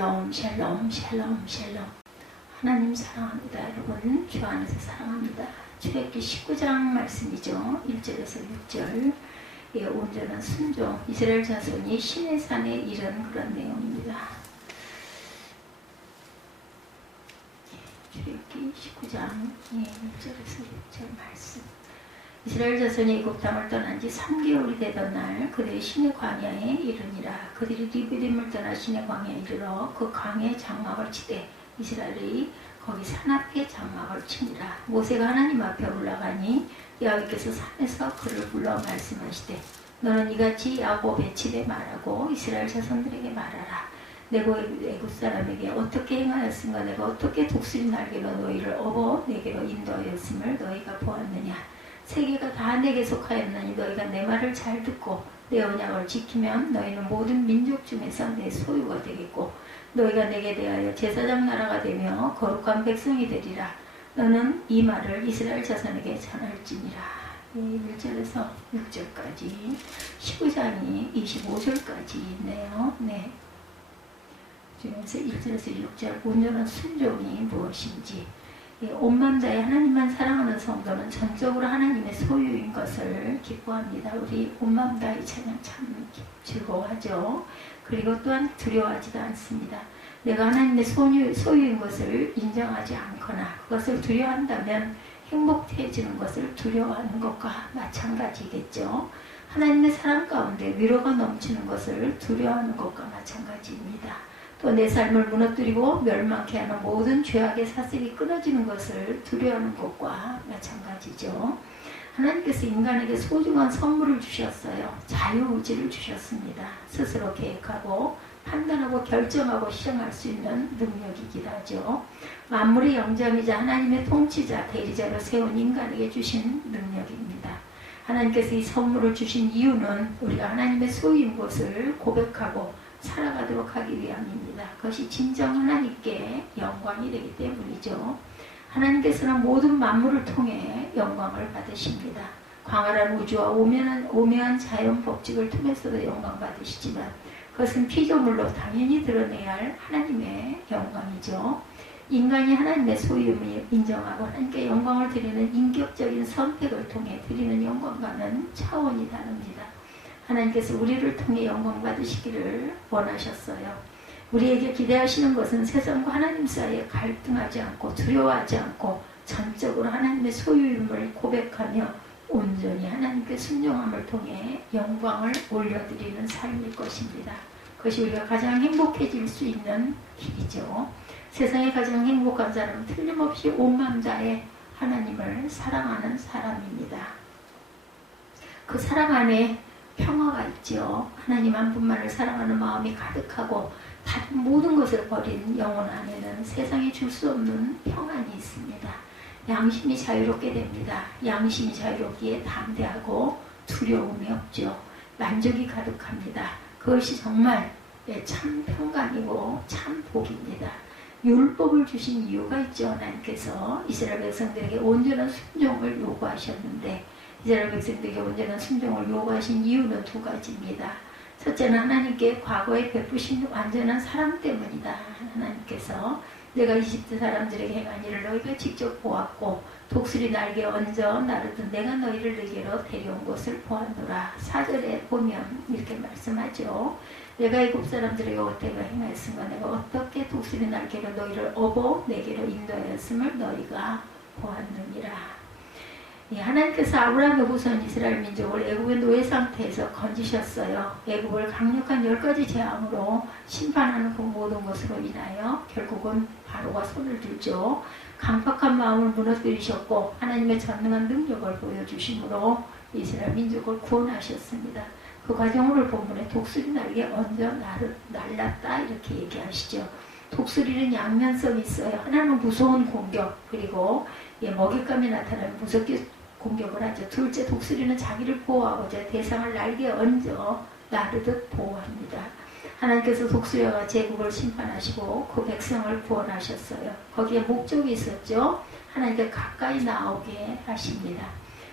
샬롬 샬롬 샬롬 샬롬. 하나님 사랑합니다. 여러분 주 안에서 사랑합니다. 출애굽기 19장 말씀이죠. 1절에서 6절. 예, 온전한 순종, 이스라엘 자손이 시내 산에 이른 그런 내용입니다. 출애굽기 19장 1절에서 6절 말씀. 이스라엘 자손이 애굽 땅을 떠난 지 3개월이 되던 날 그들이 시내 광야에 이르니라. 그들이 리비딤을 떠나 시내 광야에 이르러 그 광야에 장막을 치되 이스라엘이 거기 산 앞에 장막을 치니라. 모세가 하나님 앞에 올라가니 여호와께서 산에서 그를 불러 말씀하시되 너는 이같이 야곱의 집에 말하고 이스라엘 자손들에게 말하라. 내가 애굽 사람에게 어떻게 행하였은가. 내가 어떻게 독수리 날개로 너희를 업어 내게로 인도하였음을 너희가 보았느냐. 세계가 다 내게 속하였나니 너희가 내 말을 잘 듣고 내 언약을 지키면 너희는 모든 민족 중에서 내 소유가 되겠고 너희가 내게 대하여 제사장 나라가 되며 거룩한 백성이 되리라. 너는 이 말을 이스라엘 자손에게 전할지니라. 1절에서 6절까지 19장이 25절까지 있네요. 네. 중에서 1절에서 6절 온전한 순종이 무엇인지. 온 마음 다해 하나님만 사랑하는 성도는 전적으로 하나님의 소유인 것을 기뻐합니다. 우리 온 마음 다해 찬양 참 즐거워하죠. 그리고 또한 두려워하지도 않습니다. 내가 하나님의 소유인 것을 인정하지 않거나 그것을 두려워한다면 행복해지는 것을 두려워하는 것과 마찬가지겠죠. 하나님의 사랑 가운데 위로가 넘치는 것을 두려워하는 것과 마찬가지입니다. 또 내 삶을 무너뜨리고 멸망케 하는 모든 죄악의 사슬이 끊어지는 것을 두려워하는 것과 마찬가지죠. 하나님께서 인간에게 소중한 선물을 주셨어요. 자유의지를 주셨습니다. 스스로 계획하고 판단하고 결정하고 실행할 수 있는 능력이기도 하죠. 만물의 영장이자 하나님의 통치자, 대리자로 세운 인간에게 주신 능력입니다. 하나님께서 이 선물을 주신 이유는 우리가 하나님의 소유인 것을 고백하고 살아가도록 하기 위함입니다. 그것이 진정 하나님께 영광이 되기 때문이죠. 하나님께서는 모든 만물을 통해 영광을 받으십니다. 광활한 우주와 오묘한 자연 법칙을 통해서도 영광 받으시지만 그것은 피조물로 당연히 드러내야 할 하나님의 영광이죠. 인간이 하나님의 소유임을 인정하고 하나님께 영광을 드리는 인격적인 선택을 통해 드리는 영광과는 차원이 다릅니다. 하나님께서 우리를 통해 영광 받으시기를 원하셨어요. 우리에게 기대하시는 것은 세상과 하나님 사이에 갈등하지 않고 두려워하지 않고 전적으로 하나님의 소유임을 고백하며 온전히 하나님께 순종함을 통해 영광을 올려드리는 삶일 것입니다. 그것이 우리가 가장 행복해질 수 있는 길이죠. 세상에 가장 행복한 사람은 틀림없이 온 마음 다해 하나님을 사랑하는 사람입니다. 그 사랑 안에 평화가 있죠. 하나님 한 분만을 사랑하는 마음이 가득하고 다른 모든 것을 버린 영혼 안에는 세상에 줄 수 없는 평안이 있습니다. 양심이 자유롭게 됩니다. 양심이 자유롭기에 담대하고 두려움이 없죠. 만족이 가득합니다. 그것이 정말 참 평강이고 참 복입니다. 율법을 주신 이유가 있죠. 하나님께서 이스라엘 백성들에게 온전한 순종을 요구하셨는데 이스라엘 백성들에게 온전한 순종을 요구하신 이유는 두 가지입니다. 첫째는 하나님께 과거에 베푸신 완전한 사랑 때문이다. 하나님께서 내가 이집트 사람들에게 행한 일을 너희가 직접 보았고 독수리 날개 얹어 나르던 내가 너희를 내게로 데려온 것을 보았노라. 4절에 보면 이렇게 말씀하죠. 내가 애굽 사람들에게 어떻게 행하였은가. 내가 어떻게 독수리 날개로 너희를 업어 내게로 인도하였음을 너희가 보았느니라. 하나님께서 아브라함의 후손 이스라엘 민족을 애굽의 노예 상태에서 건지셨어요. 애굽을 강력한 10가지 재앙으로 심판하는 그 모든 것으로 인하여 결국은 바로가 손을 들죠. 강팍한 마음을 무너뜨리셨고 하나님의 전능한 능력을 보여주심으로 이스라엘 민족을 구원하셨습니다. 그 과정을 본문에 독수리 날개 얹어 날랐다 이렇게 얘기하시죠. 독수리는 양면성이 있어요. 하나는 무서운 공격, 그리고 먹잇감이 나타나면 무섭게 공격을 하죠. 둘째, 독수리는 자기를 보호하고자 대상을 날개에 얹어 나르듯 보호합니다. 하나님께서 독수리와 같이 애굽을 심판하시고 그 백성을 구원하셨어요. 거기에 목적이 있었죠. 하나님께 가까이 나오게 하십니다.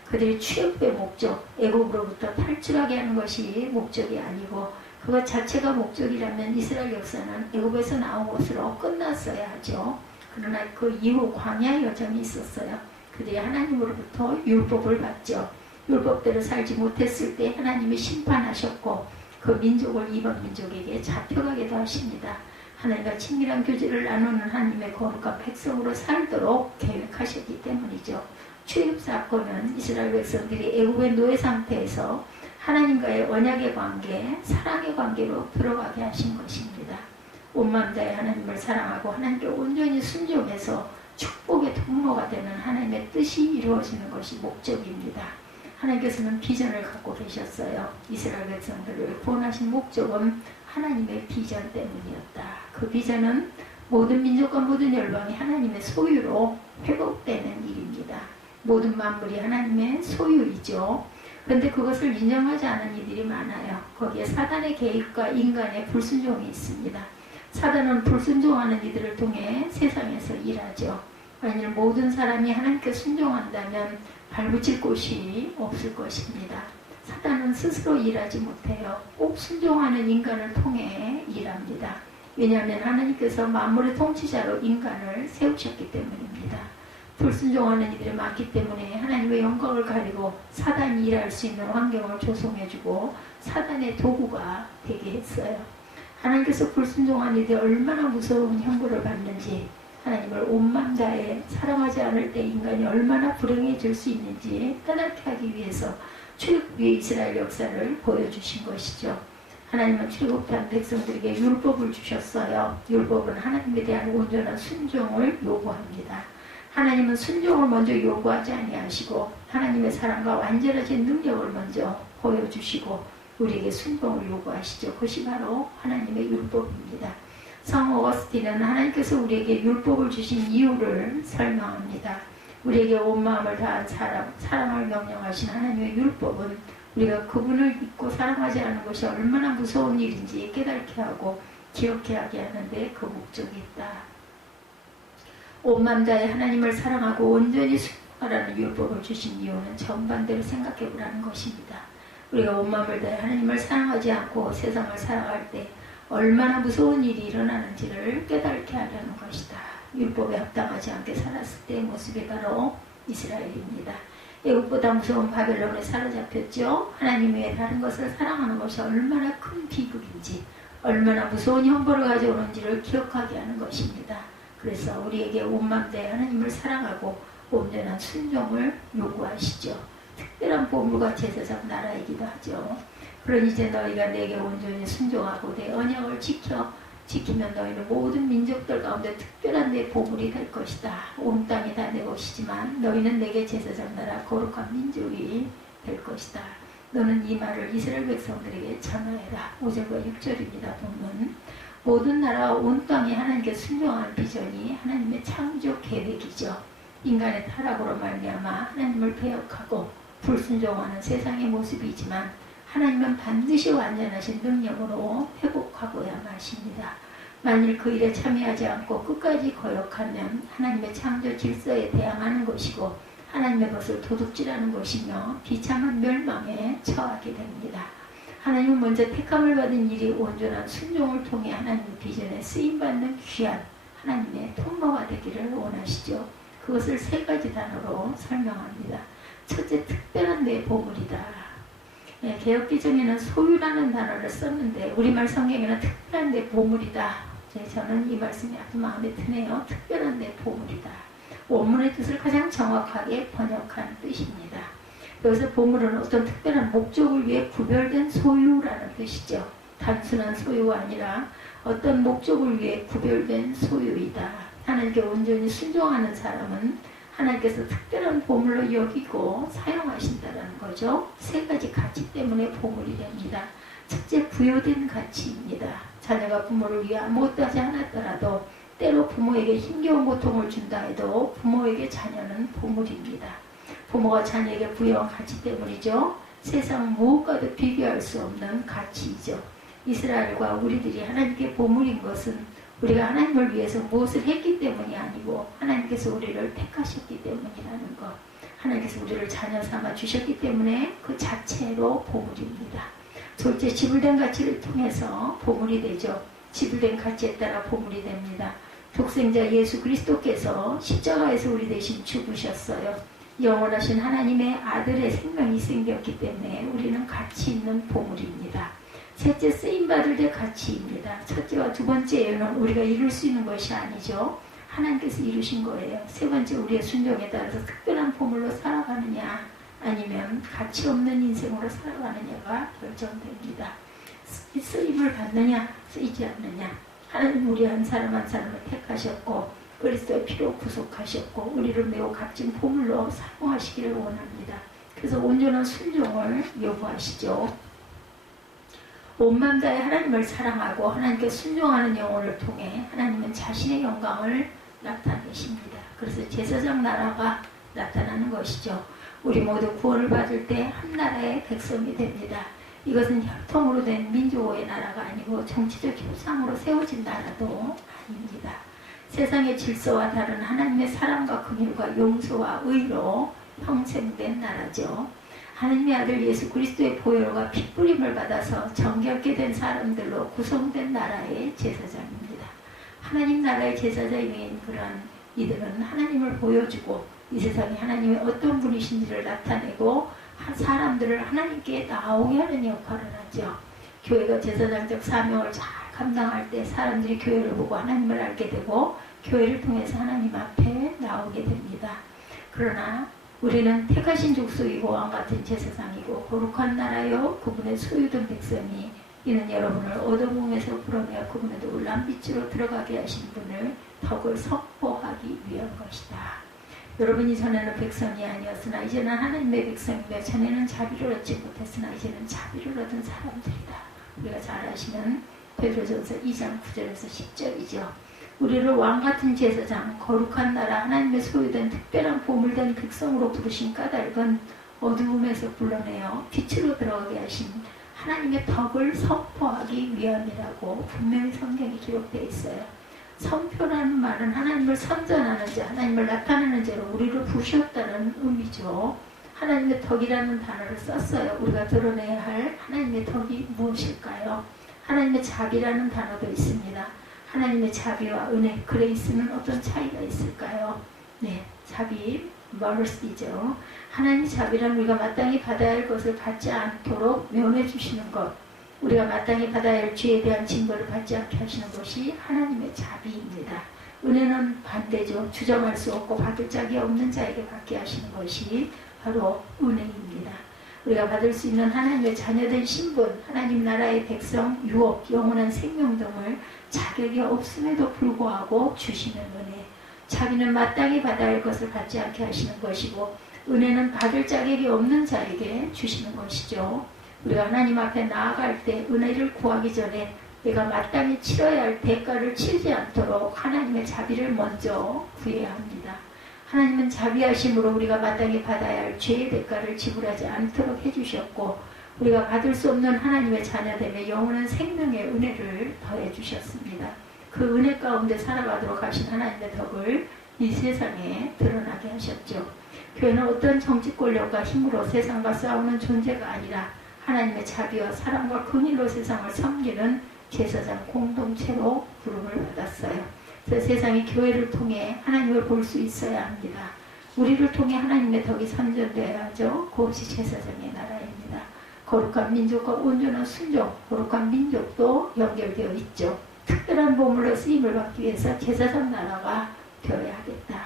그들이 출애굽의 목적, 애굽으로부터 탈출하게 하는 것이 목적이 아니고 그것 자체가 목적이라면 이스라엘 역사는 애굽에서 나온 것으로 끝났어야 하죠. 그러나 그 이후 광야 여정이 있었어요. 그들이 하나님으로부터 율법을 받죠. 율법대로 살지 못했을 때 하나님이 심판하셨고 그 민족을 이방 민족에게 잡혀가게도 하십니다. 하나님과 친밀한 교제를 나누는 하나님의 거룩한 백성으로 살도록 계획하셨기 때문이죠. 출애굽 사건은 이스라엘 백성들이 애굽의 노예 상태에서 하나님과의 언약의 관계, 사랑의 관계로 들어가게 하신 것입니다. 온 마음 다해 하나님을 사랑하고 하나님께 온전히 순종해서 축복의 통로가 되는 하나님의 뜻이 이루어지는 것이 목적입니다. 하나님께서는 비전을 갖고 계셨어요. 이스라엘 백성들을 구원하신 목적은 하나님의 비전 때문이었다. 그 비전은 모든 민족과 모든 열방이 하나님의 소유로 회복되는 일입니다. 모든 만물이 하나님의 소유이죠. 그런데 그것을 인정하지 않은 이들이 많아요. 거기에 사단의 개입과 인간의 불순종이 있습니다. 사단은 불순종하는 이들을 통해 세상에서 일하죠. 만일 모든 사람이 하나님께 순종한다면 발붙일 곳이 없을 것입니다. 사단은 스스로 일하지 못해요. 꼭 순종하는 인간을 통해 일합니다. 왜냐하면 하나님께서 만물의 통치자로 인간을 세우셨기 때문입니다. 불순종하는 이들이 많기 때문에 하나님의 영광을 가리고 사단이 일할 수 있는 환경을 조성해주고 사단의 도구가 되게 했어요. 하나님께서 불순종한 이들이 얼마나 무서운 형벌을 받는지, 하나님을 온 마음 다해 사랑하지 않을 때 인간이 얼마나 불행해질 수 있는지 깨닫게 하기 위해서 출애굽의 이스라엘 역사를 보여주신 것이죠. 하나님은 출애굽한 백성들에게 율법을 주셨어요. 율법은 하나님에 대한 온전한 순종을 요구합니다. 하나님은 순종을 먼저 요구하지 아니하시고 하나님의 사랑과 완전하신 능력을 먼저 보여주시고 우리에게 순종을 요구하시죠. 그것이 바로 하나님의 율법입니다. 성 어거스틴은 하나님께서 우리에게 율법을 주신 이유를 설명합니다. 우리에게 온 마음을 다한 사랑을 명령하신 하나님의 율법은 우리가 그분을 믿고 사랑하지 않는 것이 얼마나 무서운 일인지 깨닫게 하고 기억해 하게 하는데 그 목적이 있다. 온 마음 다해 하나님을 사랑하고 온전히 순종하라는 율법을 주신 이유는 정반대로 생각해 보라는 것입니다. 우리가 온 마음을 다해 하나님을 사랑하지 않고 세상을 살아갈 때 얼마나 무서운 일이 일어나는지를 깨닫게 하려는 것이다. 율법에 합당하지 않게 살았을 때의 모습이 바로 이스라엘입니다. 애국보다 무서운 바벨론에 사로잡혔죠. 하나님 외에 다른 것을 사랑하는 것이 얼마나 큰 비극인지, 얼마나 무서운 형벌을 가져오는지를 기억하게 하는 것입니다. 그래서 우리에게 온 마음 다해 하나님을 사랑하고 온전한 순종을 요구하시죠. 특별한 보물과 제사장 나라이기도 하죠. 그러니 이제 너희가 내게 온전히 순종하고 내 언약을 지키면 너희는 모든 민족들 가운데 특별한 내 보물이 될 것이다. 온 땅이 다 내 것이지만 너희는 내게 제사장 나라 거룩한 민족이 될 것이다. 너는 이 말을 이스라엘 백성들에게 전하여라. 5절과 6절입니다. 보면 모든 나라와 온 땅이 하나님께 순종하는 비전이 하나님의 창조 계획이죠. 인간의 타락으로 말미암아 하나님을 배역하고 불순종하는 세상의 모습이지만 하나님은 반드시 완전하신 능력으로 회복하고야 마십니다. 만일 그 일에 참여하지 않고 끝까지 거역하면 하나님의 창조 질서에 대항하는 것이고 하나님의 것을 도둑질하는 것이며 비참한 멸망에 처하게 됩니다. 하나님은 먼저 택함을 받은 일이 온전한 순종을 통해 하나님의 비전에 쓰임받는 귀한 하나님의 통로가 되기를 원하시죠. 그것을 세 가지 단어로 설명합니다. 첫째, 특별한 내 보물이다. 개역기정에는 소유라는 단어를 썼는데 우리말 성경에는 특별한 내 보물이다. 저는 이 말씀이 아주 마음에 드네요. 특별한 내 보물이다. 원문의 뜻을 가장 정확하게 번역한 뜻입니다. 여기서 보물은 어떤 특별한 목적을 위해 구별된 소유라는 뜻이죠. 단순한 소유가 아니라 어떤 목적을 위해 구별된 소유이다. 하나님께 온전히 순종하는 사람은 하나님께서 특별한 보물로 여기고 사용하신다는 거죠. 세 가지 가치 때문에 보물이 됩니다. 첫째, 부여된 가치입니다. 자녀가 부모를 위해 아무것도 하지 않았더라도 때로 부모에게 힘겨운 고통을 준다 해도 부모에게 자녀는 보물입니다. 부모가 자녀에게 부여한 가치 때문이죠. 세상 무엇과도 비교할 수 없는 가치이죠. 이스라엘과 우리들이 하나님께 보물인 것은 우리가 하나님을 위해서 무엇을 했기 때문이 아니고 하나님께서 우리를 택하셨기 때문이라는 것. 하나님께서 우리를 자녀 삼아 주셨기 때문에 그 자체로 보물입니다. 둘째, 지불된 가치를 통해서 보물이 되죠. 지불된 가치에 따라 보물이 됩니다. 독생자 예수 그리스도께서 십자가에서 우리 대신 죽으셨어요. 영원하신 하나님의 아들의 생명이 생겼기 때문에 우리는 가치 있는 보물입니다. 셋째, 쓰임받을 때 가치입니다. 첫째와 두 번째는 우리가 이룰 수 있는 것이 아니죠. 하나님께서 이루신 거예요. 세 번째, 우리의 순종에 따라서 특별한 보물로 살아가느냐 아니면 가치 없는 인생으로 살아가느냐가 결정됩니다. 쓰임을 받느냐 쓰이지 않느냐. 하나님 우리 한 사람 한 사람을 택하셨고 그리스도의 피로 구속하셨고 우리를 매우 값진 보물로 사용하시기를 원합니다. 그래서 온전한 순종을 요구하시죠. 온 마음 다해 하나님을 사랑하고 하나님께 순종하는 영혼을 통해 하나님은 자신의 영광을 나타내십니다. 그래서 제사장 나라가 나타나는 것이죠. 우리 모두 구원을 받을 때 한 나라의 백성이 됩니다. 이것은 혈통으로 된 민족의 나라가 아니고 정치적 협상으로 세워진 나라도 아닙니다. 세상의 질서와 다른 하나님의 사랑과 긍휼과 용서와 의로 형성된 나라죠. 하나님의 아들 예수 그리스도의 보혈과 핏부림을 받아서 정결케 된 사람들로 구성된 나라의 제사장입니다. 하나님 나라의 제사장인 그런 이들은 하나님을 보여주고 이 세상에 하나님의 어떤 분이신지를 나타내고 사람들을 하나님께 나오게 하는 역할을 하죠. 교회가 제사장적 사명을 잘 감당할 때 사람들이 교회를 보고 하나님을 알게 되고 교회를 통해서 하나님 앞에 나오게 됩니다. 그러나 우리는 택하신 족속이고 왕같은 제사장이고 거룩한 나라요 그분의 소유된 백성이 이는 여러분을 어두움에서 불어내어 그분의 놀란 빛으로 들어가게 하신 분을 덕을 선포하기 위한 것이다. 여러분이 전에는 백성이 아니었으나 이제는 하나님의 백성이며 전에는 자비를 얻지 못했으나 이제는 자비를 얻은 사람들이다. 우리가 잘 아시는 베드로전서 2장 9절에서 10절이죠. 우리를 왕같은 제사장, 거룩한 나라, 하나님의 소유된 특별한 보물된 백성으로 부르신 까닭은 어두움에서 불러내어 빛으로 들어가게 하신 하나님의 덕을 선포하기 위함이라고 분명히 성경에 기록되어 있어요. 선표라는 말은 하나님을 선전하는 자, 하나님을 나타내는 자로 우리를 부셨다는 의미죠. 하나님의 덕이라는 단어를 썼어요. 우리가 드러내야 할 하나님의 덕이 무엇일까요? 하나님의 자비라는 단어도 있습니다. 하나님의 자비와 은혜, 그레이스는 어떤 차이가 있을까요? 네, 자비, mercy죠. 하나님의 자비란 우리가 마땅히 받아야 할 것을 받지 않도록 면해 주시는 것, 우리가 마땅히 받아야 할 죄에 대한 징벌을 받지 않게 하시는 것이 하나님의 자비입니다. 은혜는 반대죠. 주장할 수 없고 받을 짝이 없는 자에게 받게 하시는 것이 바로 은혜입니다. 우리가 받을 수 있는 하나님의 자녀된 신분, 하나님 나라의 백성, 유업, 영원한 생명 등을 자격이 없음에도 불구하고 주시는 은혜. 자비는 마땅히 받아야 할 것을 받지 않게 하시는 것이고 은혜는 받을 자격이 없는 자에게 주시는 것이죠. 우리가 하나님 앞에 나아갈 때 은혜를 구하기 전에 내가 마땅히 치러야 할 대가를 치르지 않도록 하나님의 자비를 먼저 구해야 합니다. 하나님은 자비하심으로 우리가 마땅히 받아야 할 죄의 대가를 지불하지 않도록 해주셨고 우리가 받을 수 없는 하나님의 자녀됨에 영원한 생명의 은혜를 더해 주셨습니다. 그 은혜 가운데 살아가도록 하신 하나님의 덕을 이 세상에 드러나게 하셨죠. 교회는 어떤 정치 권력과 힘으로 세상과 싸우는 존재가 아니라 하나님의 자비와 사랑과 긍휼로 세상을 섬기는 제사장 공동체로 부름을 받았어요. 그래서 세상이 교회를 통해 하나님을 볼 수 있어야 합니다. 우리를 통해 하나님의 덕이 선전되어야죠. 그것이 제사장의 나라입니다. 거룩한 민족과 온전한 순종, 거룩한 민족도 연결되어 있죠. 특별한 보물로 쓰임을 받기 위해서 제사장 나라가 되어야 하겠다.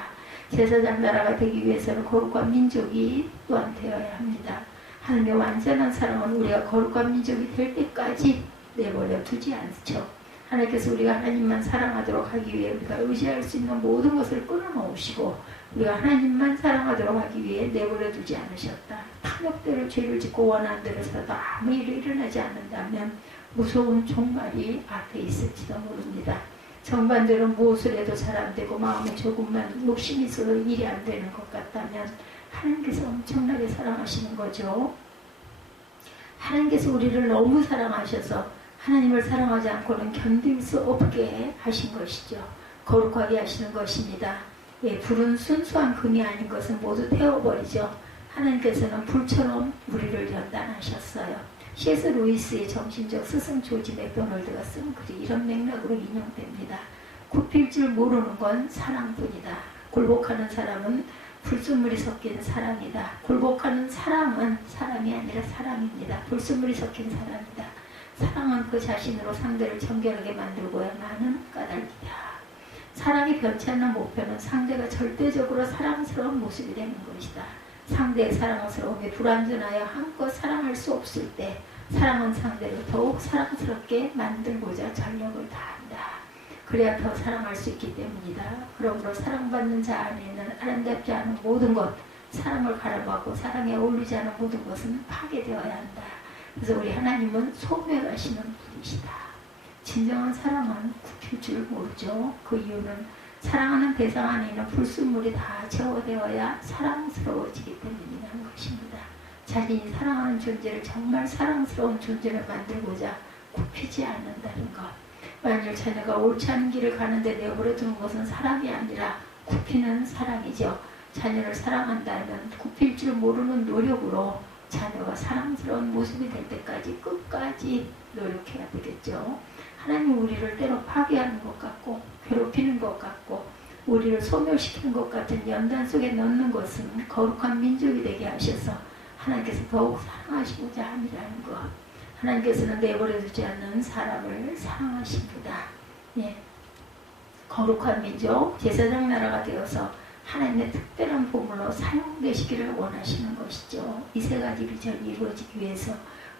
제사장 나라가 되기 위해서는 거룩한 민족이 또한 되어야 합니다. 하나님의 완전한 사랑은 우리가 거룩한 민족이 될 때까지 내버려 두지 않죠. 하나님께서 우리가 하나님만 사랑하도록 하기 위해 우리가 의지할 수 있는 모든 것을 끊어놓으시고 우리가 하나님만 사랑하도록 하기 위해 내버려 두지 않으셨다. 탐욕대로 죄를 짓고 원하는 대로 살아도 아무 일이 일어나지 않는다면 무서운 종말이 앞에 있을지도 모릅니다. 정반대로 무엇을 해도 잘 안 되고 마음에 조금만 욕심이 있어도 일이 안 되는 것 같다면 하나님께서 엄청나게 사랑하시는 거죠. 하나님께서 우리를 너무 사랑하셔서 하나님을 사랑하지 않고는 견딜 수 없게 하신 것이죠. 거룩하게 하시는 것입니다. 예, 불은 순수한 금이 아닌 것은 모두 태워버리죠. 하나님께서는 불처럼 우리를 연단하셨어요. C.S. 루이스의 정신적 스승 조지 맥도널드가 쓴 글이 이런 맥락으로 인용됩니다. 굽힐 줄 모르는 건 사랑뿐이다. 굴복하는 사람은 불순물이 섞인 사랑이다. 굴복하는 사랑은 사람이 아니라 사랑입니다. 불순물이 섞인 사랑이다. 사랑은 그 자신으로 상대를 정결하게 만들고야만은 까닭이다. 사랑이 변치 않는 목표는 상대가 절대적으로 사랑스러운 모습이 되는 것이다. 상대의 사랑스러움이 불완전하여 한껏 사랑할 수 없을 때 사랑은 상대를 더욱 사랑스럽게 만들고자 전력을 다한다. 그래야 더 사랑할 수 있기 때문이다. 그러므로 사랑받는 자 안에 있는 아름답지 않은 모든 것, 사랑을 가로막고 사랑에 어울리지 않은 모든 것은 파괴되어야 한다. 그래서 우리 하나님은 소멸하시는 분이시다. 진정한 사랑은 굽힐 줄 모르죠. 그 이유는 사랑하는 대상 안에 있는 불순물이 다 제거되어야 사랑스러워지기 때문이라는 것입니다. 자신이 사랑하는 존재를 정말 사랑스러운 존재를 만들고자 굽히지 않는다는 것. 만일 자녀가 옳지 않은 길을 가는데 내버려 두는 것은 사랑이 아니라 굽히는 사랑이죠. 자녀를 사랑한다면 굽힐 줄 모르는 노력으로 자녀가 사랑스러운 모습이 될 때까지 끝까지 노력해야 되겠죠. 하나님 우리를 때로 파괴하는 것 같고 괴롭히는 것 같고 우리를 소멸시키는 것 같은 연단 속에 넣는 것은 거룩한 민족이 되게 하셔서 하나님께서 더욱 사랑하시고자 함이라는 것. 하나님께서는 내버려두지 않는 사람을 사랑하십니다. 예. 거룩한 민족, 제사장 나라가 되어서 하나님의 특별한 보물로 사용되시기를 원하시는 것이죠. 이 세 가지 비전이 이루어지기 위해서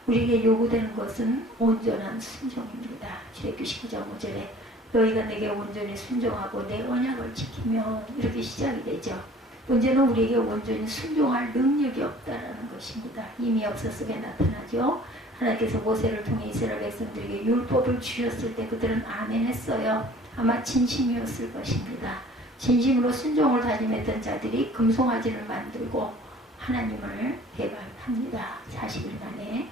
우리에게 요구되는 것은 온전한 순종입니다. 출애굽기 19장 5절에 너희가 내게 온전히 순종하고 내 언약을 지키면 이렇게 시작이 되죠. 문제는 우리에게 온전히 순종할 능력이 없다라는 것입니다. 이미 역사 속에 나타나죠. 하나님께서 모세를 통해 이스라엘 백성들에게 율법을 주셨을 때 그들은 아멘했어요. 아마 진심이었을 것입니다. 진심으로 순종을 다짐했던 자들이 금송아지를 만들고 하나님을 배반합니다. 40일 만에.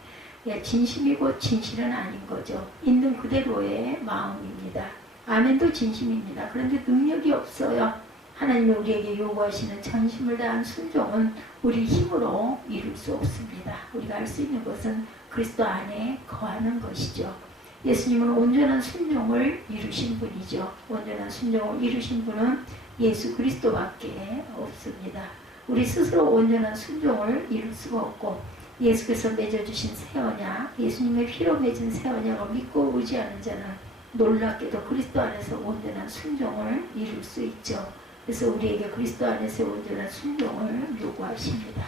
진심이고 진실은 아닌 거죠. 있는 그대로의 마음입니다. 아멘도 진심입니다. 그런데 능력이 없어요. 하나님이 우리에게 요구하시는 전심을 다한 순종은 우리 힘으로 이룰 수 없습니다. 우리가 할 수 있는 것은 그리스도 안에 거하는 것이죠. 예수님은 온전한 순종을 이루신 분이죠. 온전한 순종을 이루신 분은 예수 그리스도밖에 없습니다. 우리 스스로 온전한 순종을 이룰 수가 없고 예수께서 맺어주신 새 언약, 예수님의 피로 맺은 새 언약을 믿고 의지하는 자는 놀랍게도 그리스도 안에서 온전한 순종을 이룰 수 있죠. 그래서 우리에게 그리스도 안에서 온전한 순종을 요구하십니다.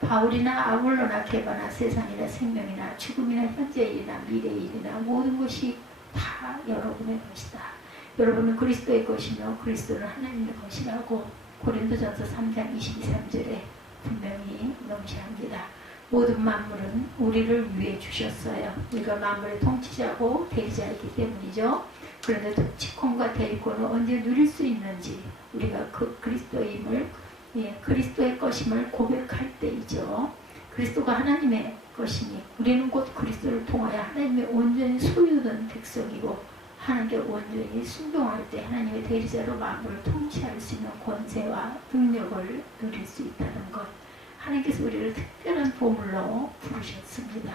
바울이나 아볼로나 게바나 세상이나 생명이나 죽음이나 현재일이나 미래일이나 모든 것이 다 여러분의 것이다. 여러분은 그리스도의 것이며 그리스도는 하나님의 것이라고 고린도전서 3장 22~23절에 분명히 명시합니다. 모든 만물은 우리를 위해 주셨어요. 우리가 만물의 통치자고 대리자이기 때문이죠. 그런데 치콘과 데리코는 언제 누릴 수 있는지 우리가 그 그리스도임을 그리스도의 것임을 고백할 때이죠. 그리스도가 하나님의 것이니 우리는 곧 그리스도를 통하여 하나님의 온전히 소유된 백성이고 하나님께 온전히 순종할 때 하나님의 대리자로 만물을 통치할 수 있는 권세와 능력을 누릴 수 있다는 것. 하나님께서 우리를 특별한 보물로 부르셨습니다.